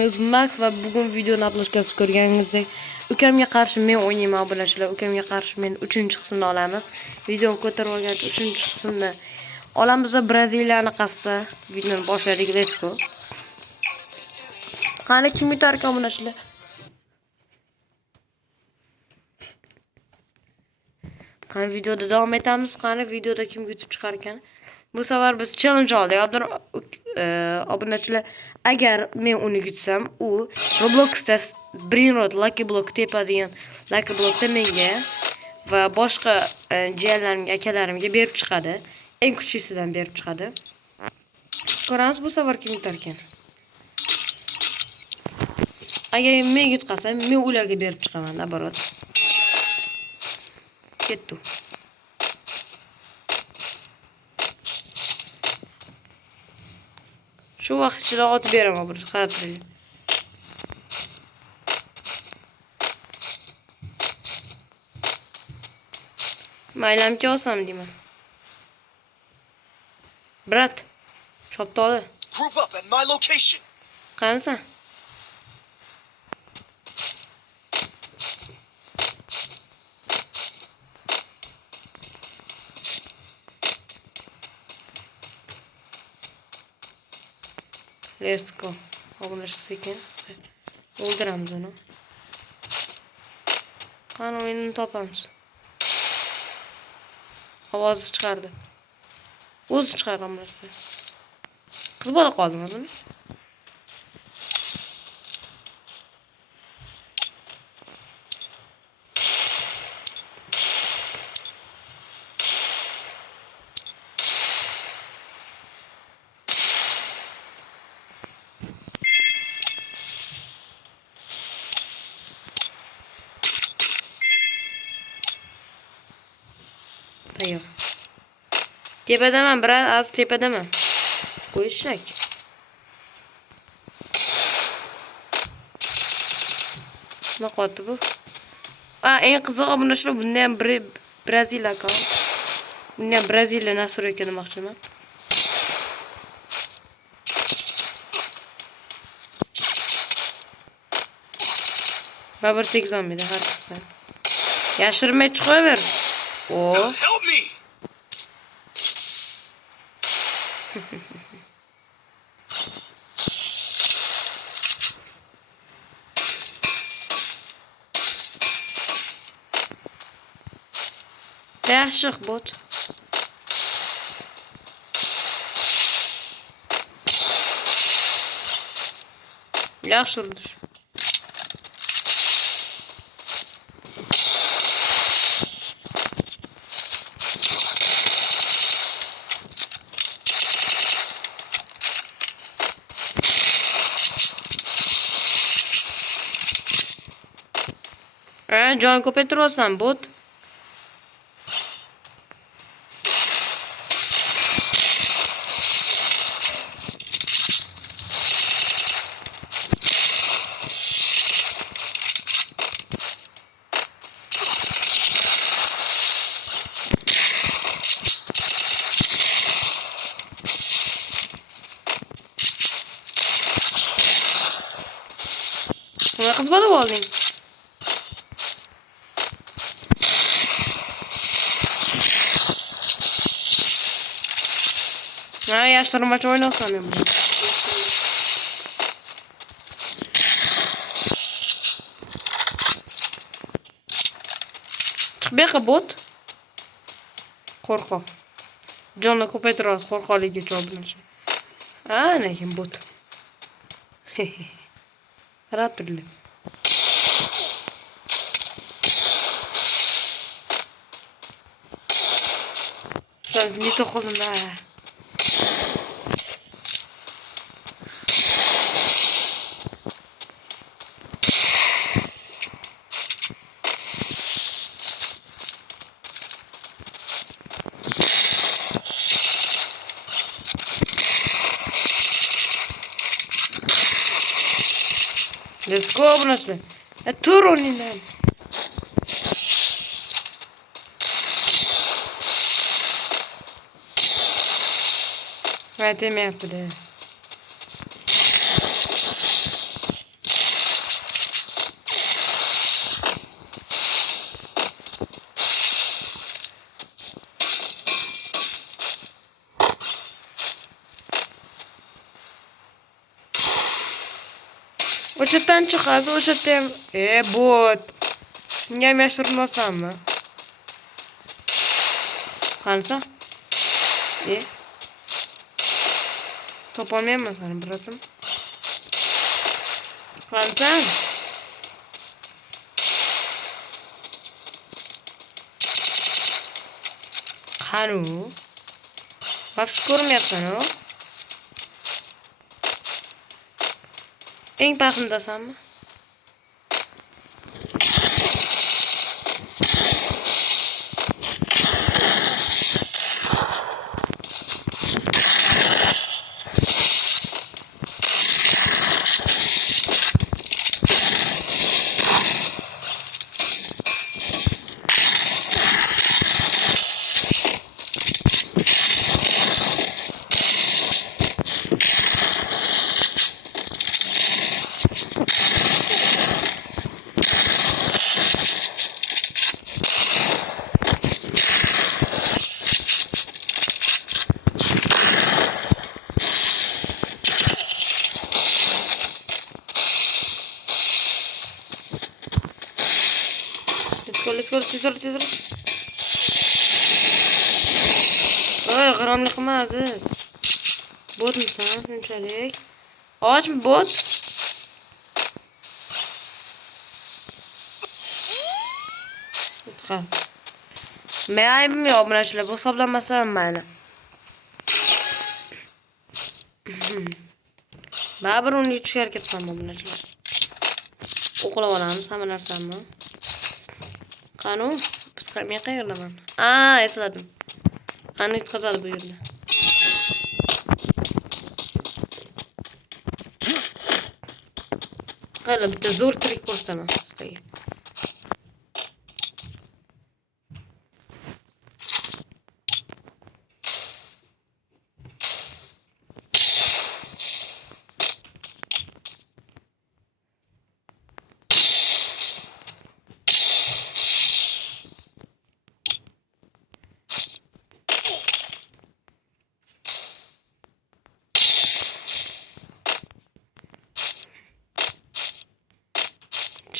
Max va bugun videoni uploadga ko'rganingizdek ukamga qarshi men o'ynayman obunachilar. Ukamga qarshi men 3-qismni olamiz. Videoni ko'tarib olgach 3-qismni olamiz va Braziliyani qasdi. Videoni boshladik. Let's go. Qani kim yutar ekan obunachilar? Qani videoda davom etamiz. Qani videoda kim yutib chiqar ekan? Bu safar biz challenge oldik. Obunachilar, agar men uni yutsam, u Robloxda Brainrot Lucky Block tepadigan Lucky Blockda menga va boshqa jiyanlarimga, akalarimga berib chiqadi. Eng kuchlisidan berib chiqadi. Ko'ramiz bu safar kim yutar ekan. Agar men yutqazsam, men ularga berib chiqaman, naborot. Ketdi. Shu vaqt ichida otib beraman bir qarab turing. Maylamga olsam deyman. Brat, shoptoli. Group up at my location. Qanasan? Let's go. Obunachilar ekan. O'ldiramiz uni. Qani o'yinni topamiz. Ovozi chiqardi. O'zi chiqaramiz. Qiz bola qoldimi buni? Tayyor. Tepadaman, biroz az tepadaman. Qo'yishak. Nima qotdi bu? Eng qizig'i bunda shu bunda ham Braziliya akon. Bunda ham Braziliya nasr ekan demoqchiman. Babur tekzonmaydi har qisam. Yashirmay chiqaver. Help me. Yaxshi bot. Yaxshi urdi. Jon ko'paytiryapsan bot. Nima qiz bola bo'lding? Yashirmachi o'ynasam men buni. Chiq bu yoqqa bot. Qo'rqoq. Jonni ko'paytiradi qo'rqoqligiga javob berishim. Lekin bot. Qarab turli. Sen ne to'qildin da? Let's go obunachilar. Tur o'rningdan. Aytmayapti-da. O'shadan chiqasiz, o'shadan ham bot. Bunga ham yashirinmasanmi? Qansa? Topolmayapman seni, bratim. Qansan? Qanu? Вообще ko'rmayapsan o? Eng pastindasanmi? Let's go, tezroq. Oy, g'iromlik qilma Aziz. Botmisan shunchalik? Ochmi bot? Qal. Men aybim yo'q mana shular, bu hisoblanmasa ham mayli. Baribir uni yutishga harakat qilaman mana shular. O'qilib olamiz hamma narsamni. Qanu, biz men qayerdaman? Esladim. Qani yutqazadi bu yerda. Qani bitta zo'r trik ko'rsataman sizlarga.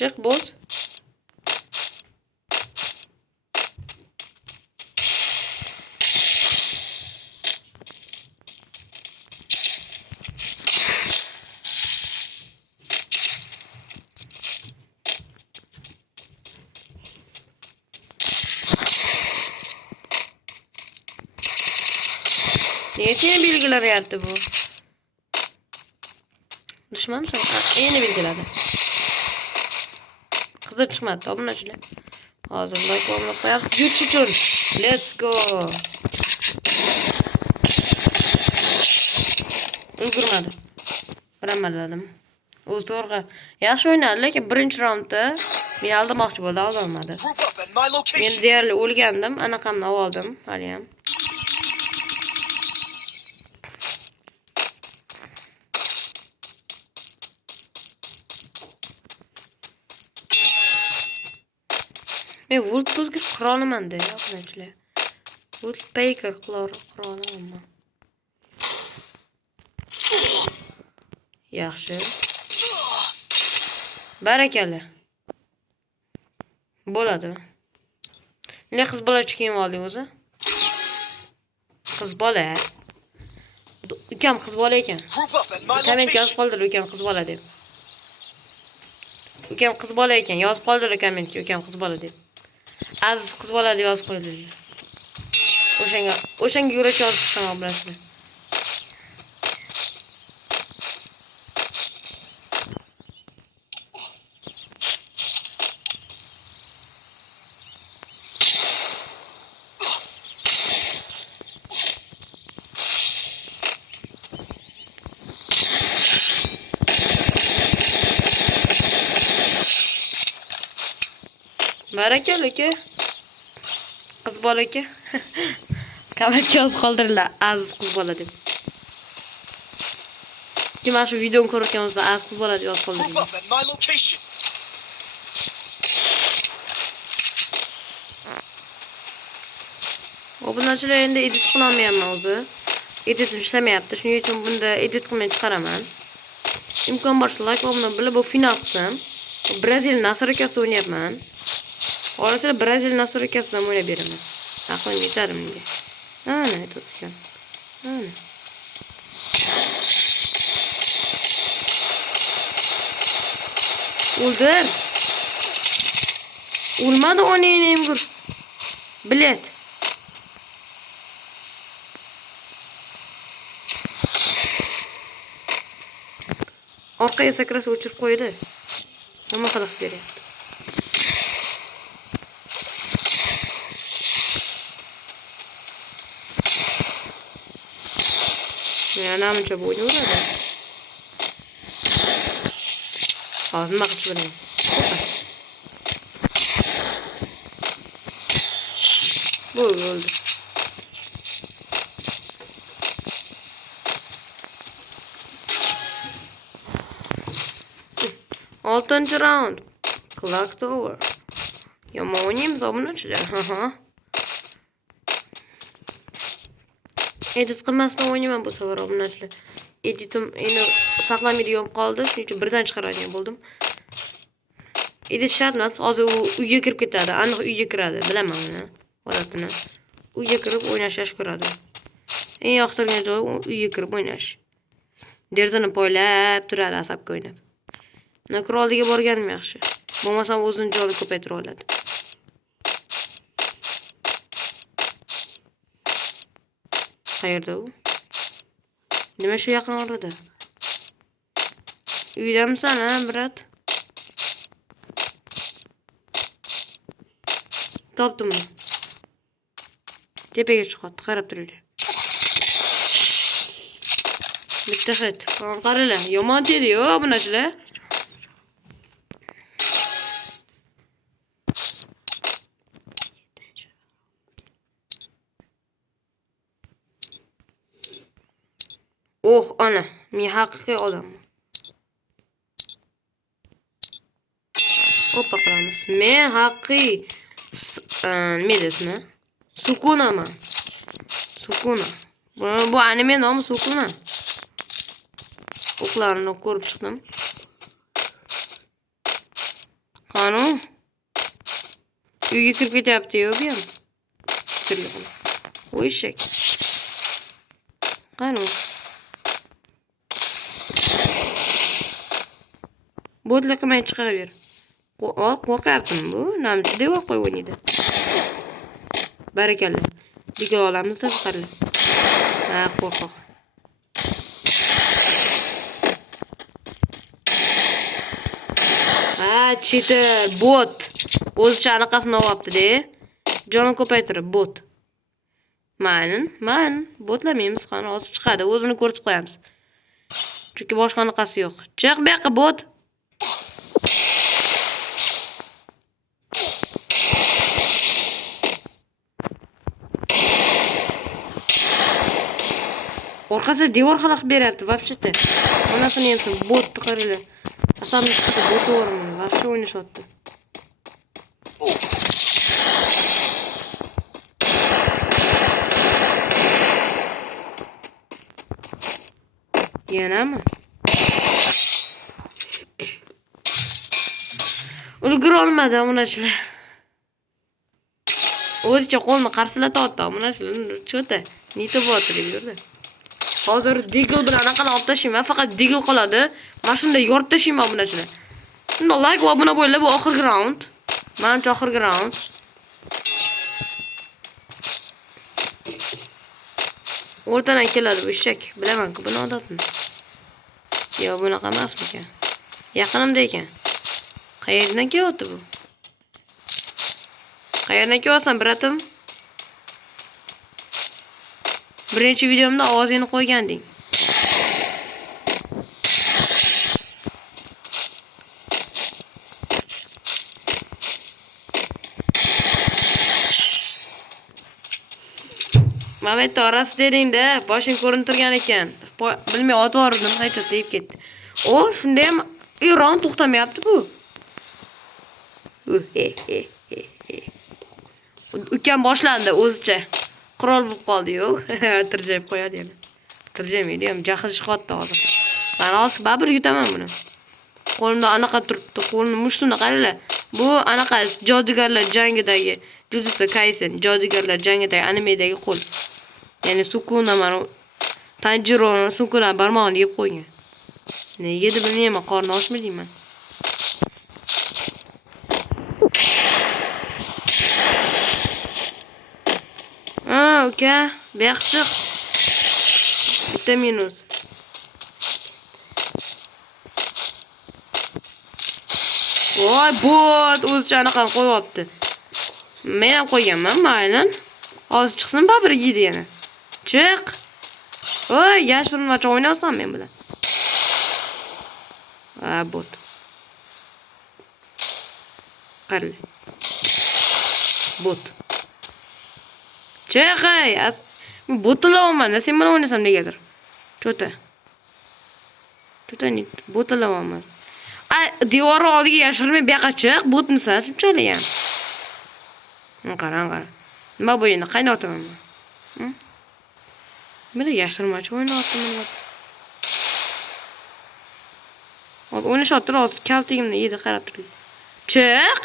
Çık bot. Niye seni bilgiler yaptı bu? Düşman mısın? Yeni bilgilerdi. Kızır çıkmadı. Bunun açıyla. Hazırlayıp olmak koyarız. Yürüyüşün. Let's go. Ulgurmadı. Bilemedi. O zorga. Yaxshi o'ynadi, lekin birinchi raundda men aldamoqchi bo'ldi, aldolmadi. Men deyarli o'lgandim, anaqamni oldim, hali ham. Men Woodpecker qurolaman-da, yo'qlar. Woodpecker qurolaman. Yaxshi. Barakalla. Bo'ladi. Ne qiz bola chiqim olding o'zi? Qiz bola. Ukam qiz bola ekan. Kommentga yozib qoldir ukam qiz bola deb. Ukam qiz bola ekan, yozib qoldir kommentga ukam qiz bola deb. Aziz qiz bola deb yozib qo'ydi. O'shanga yuracha yozib chiqaman bilasizlar. Barakalla aka. Qiz bola aka. Kommentga yozib qoldiringlar, aziz qiz bola deb. Kim mana shu videoni ko'rayotgan bo'lsa, aziz qiz bola deb yozib qoldiringlar. Obunachilar endi edit qilolmayapman o'zi. Editim ishlamayapti. Shuning uchun bunda edit qilmay chiqaraman. imkon boricha like va obuna bo'lib bu final qilsam. Brazil Nasrikasida o'ynayapman. Orasida Brazil Nasrikasida o'ynab beraman. Aqlim yetadi menga. Ana aytibgan. Ana. O'ldir. O'lmadi o'ynayim gur. Bilet. Orqaga sakrasa o'chirib qo'ydi. Nima qilib beryapti? Yana mencha bo'ynaveradi. Hozir nima qilish kerak? Bo'ldi. 6-round. Clock Tower. Yomon o'ynaymiz obunachilar. Edit qilmasdan o'ynayman bu safar obunachilar. Editim endi saqlamaydi yom qoldi, shuning uchun birdan chiqaradigan bo'ldim. Edit shart emas, hozir u uyga kirib ketadi. Aniq uyga kiradi, bilaman uni. Odatini. Uyga kirib o'ynashga ko'radi. Eng yoqtirgan joyi uyga kirib o'ynash. Derzani poylab turadi asabga o'ynab. Nakr oldiga borganim yaxshi. Bo'lmasam o'zini joyini ko'paytirib oladi. Qayerda u? Nima shu yaqin orada? Uydamisan, ha, brat? Topdim. Tepaga chiqdi, qarab turinglar. Bitta hit. Qaralar, yomon tegdi-yu, obunachilar. Oh, ana, men haqiqiy odamman. Oppa qilamiz. Men haqiqiy nima desmi? Sukunaman. Sukuna. Bu anime nomi Sukuna. O'qlarini ko'rib chiqdim. Qani? Uyga kirib ketyapti-yu bu ham. Voy eshak. Qani? Botla qilmay chiqaver. Qo'rqyaptimi bu? Namchi devor qo'yib o'ynaydi. Barakalla. Biga olamiz tashqari. Ha, qo'rqoq. Ha, cheater, bot. O'zicha anaqasini olibdi-da. Joni ko'paytirib bot. Man botlamaymiz, qani hozir chiqadi. O'zini ko'rsatib qo'yamiz. Chunki boshqa anaqasi yo'q. Chiq bu yoqqa bot. Orqasida devor xalaq beryapti, vobshe-da. Onasini yemsin, botni qaranglar. Asamni chiqdi, boti bormi? Vobshe o'ynashyapti. Yanami? Ulgura olmadi obunachilar. O'zicha qo'lni qarsilatyapti obunachilar. Cho'ta, nita bo'tirib yurdi. Hozir Diggle bilan anaqani olib tashlayman, faqat Diggle qoladi. Mana shunday yorib tashlayman obunachilar. Unda like va obuna bo'linglar, bu oxirgi round. Menimcha oxirgi round. O'rtadan keladi bu eshak. Bilaman-ku, buni odatmi? Yo, bunaqa emasmikan? Yaqinimda ekan. Qayerdan kelyapti bu? Qayerdan kelyapsan, bratim? Birinchi videomda ovozingni qo'yganding. Mamet orasi deding-da, boshing ko'rinib turgan ekan. Bilmay otvordim, qaytib tegib ketdi. O, shunda ham round to'xtamayapti bu. Ukam boshlandi o'zicha. Qirol bo'lib qoldi, yo'q. Tirjayib qo'yadi yana. Tirjamaydi ham, jahli chiqyapti hozir. Ben asık babır yutaman bunu. Qo'limda anaqa turibdi, qo'limni mushtini qaranglar. Bu anaqa jodugarlar jangidagi Jujutsu Kaisen jodugarlar jangidagi animedagi qo'l. Ya'ni Sukuna mana Tanjiro Sukuna barmog'ini yeb qo'ygan. Nega deb bilmayman, qorni ochmi deyman. Uka, yaxshi. Bitta minus. Voy, bot o'zicha anaqa qo'yibdi. Men ham qo'yganman, mayli. Hozir chiqsin, babir yeydi yana. Chiq. Voy, yashirinmacha o'ynaysan men bilan. Bot. Qarang. Bot. Chiq, botlamayman, sen bilan o'ynasam negadir. Cho'ta. Cho'ta botlamayman. Devor oldiga yashirmay bu yoqqa chiq, botmisan shunchalik ham. Qarang. Nima bu endi qaynotaman men? Meni yashirmachi o'ynayapman. Hop, o'ynashyapti, hozir kaltigimni yedi, qarab turing. Chiq.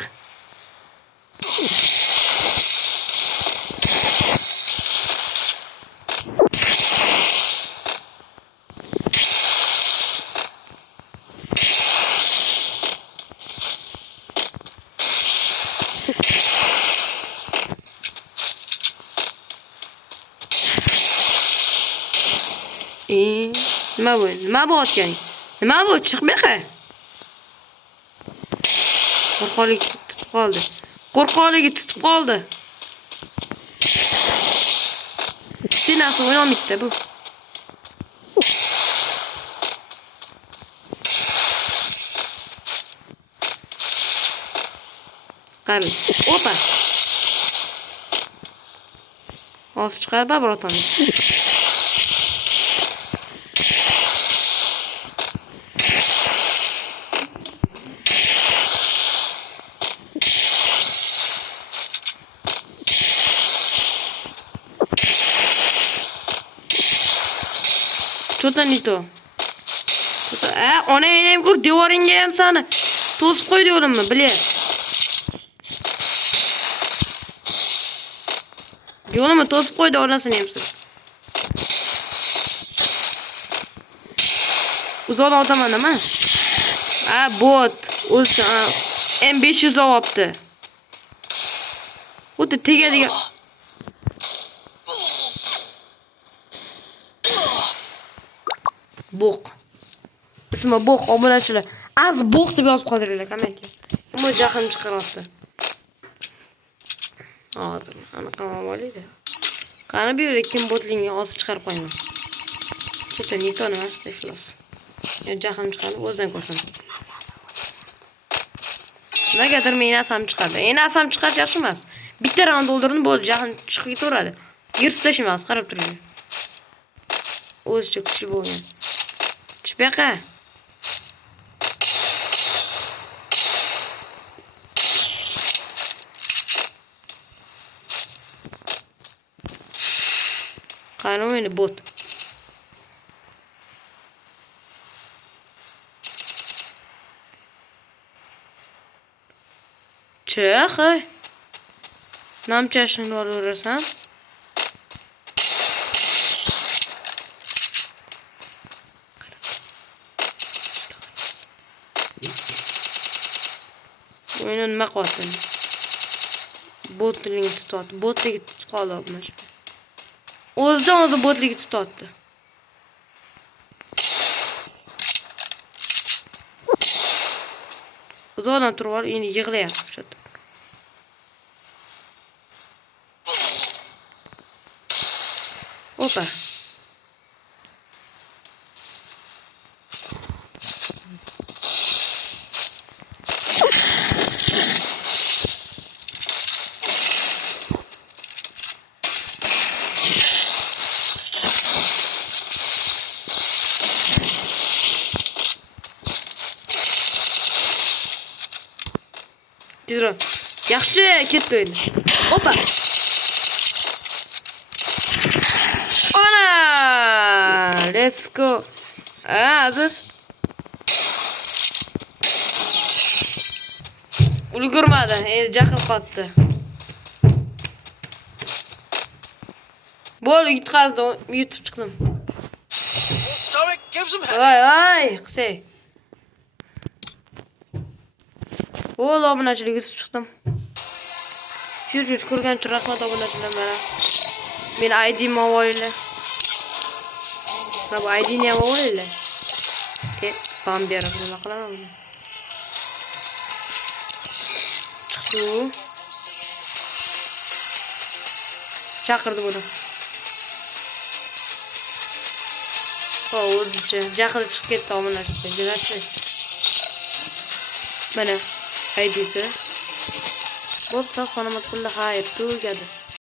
Nima bu? Nima bo'layotganing? Nima bu? Chiq bu yoqqa. Qo'rqoqligi tutib qoldi. Qo'rqoqligi tutib qoldi. Sen narsa o'ynamaydi bu. Qarang. Opa. Hozir chiqar babir otani. Cho'ta nito. Cho'ta, onangni ham ko'r, devoringga ham seni to'sib qo'ydi yo'limni, bilay. Yo'limni to'sib qo'ydi, onasini ham. Uzoqdan otaman nima? Bot. O'zi M500 olibdi. Xuddi tegadigan. Bok. Ismi Bok, obunachilar. Az Bok deb yozib qoldiringlar kommentga. Nima jahlim chiqaryapti. Hozir anaqa olaydi. Qani bu yerda kim botlingni hozir chiqarib qo'yaman. Cho'ta nito nima iflos. Ya jahlim chiqarib o'zidan ko'rsin. Negadir meni asam chiqardi. Endi asam chiqarish yaxshi emas. Bitta raund o'ldirdim, bo'ldi, jahlim chiqib ketaveradi. Girs tashimas, qarab turing. O'zicha kuchli bo'lgan. Chiqbaqa. Qani o'yini bot. Chiq. Namchashni olaverasan. O'yini nima qilyapsan? Botligini tutyapti. Botligi tutib qoldi mana shu. O'zidan o'zi botligi tutyapti. Uzoqdan turib olib, endi yig'layapti o'sha. Opa. Tezroq. Yaxshi ketdi endi. Opa. Ana! Let's go. Aziz. Ulgurmadi. Jahl qotdi. Bo'ldi, yutqazdim, yutib chiqdim. Sonic, give some help. Voy, qisay. Bo'ldi, obunachilik yutib chiqdim. Yur, ko'rgan uchun rahmat obunachilar mana. Meni ID mavoylar. Bu ID ne mavoylar? Spam berib nima qilaman? Chiqdi. Chaqirdi buni. O'zicha jahl chiqib ketdi obunachilar. Jo'natdi. Mana ID'si. Bo'psa salomat bo'ldi, xayr, tugadi.